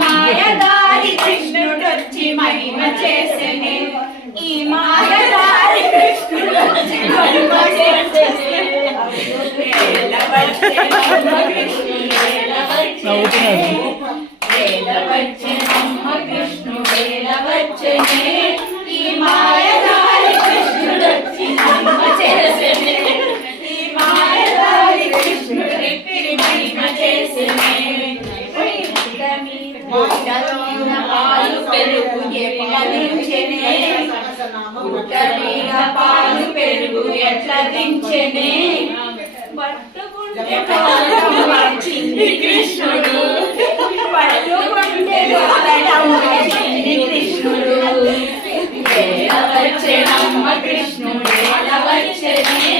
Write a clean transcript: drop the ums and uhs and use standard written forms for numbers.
మాయదారి కృష్ణుడొచ్చి మహిమ చేసెనే ఈ మాయదారి కృష్ణుడొచ్చి మహిమ చేసెనే వేల వచ్చెనమ్మ కృష్ణుడు వేల వచ్చెనే ఈ మాయదారి కృష్ణుడొచ్చి మహిమ చేసెనే ఈ మాయదారి కృష్ణుడు ఎక్కిరి మహిమ చేసెనే పాలు పెరుగు ఎట్లా దించెనే పాలు పెరుగు ఎట్లా దించెనే పట్టుకుంటే చిన్ని కృష్ణుడు పట్టుకుంటే చిన్ని కృష్ణుడు వచ్చెనమ్మ కృష్ణుడు వచ్చెనే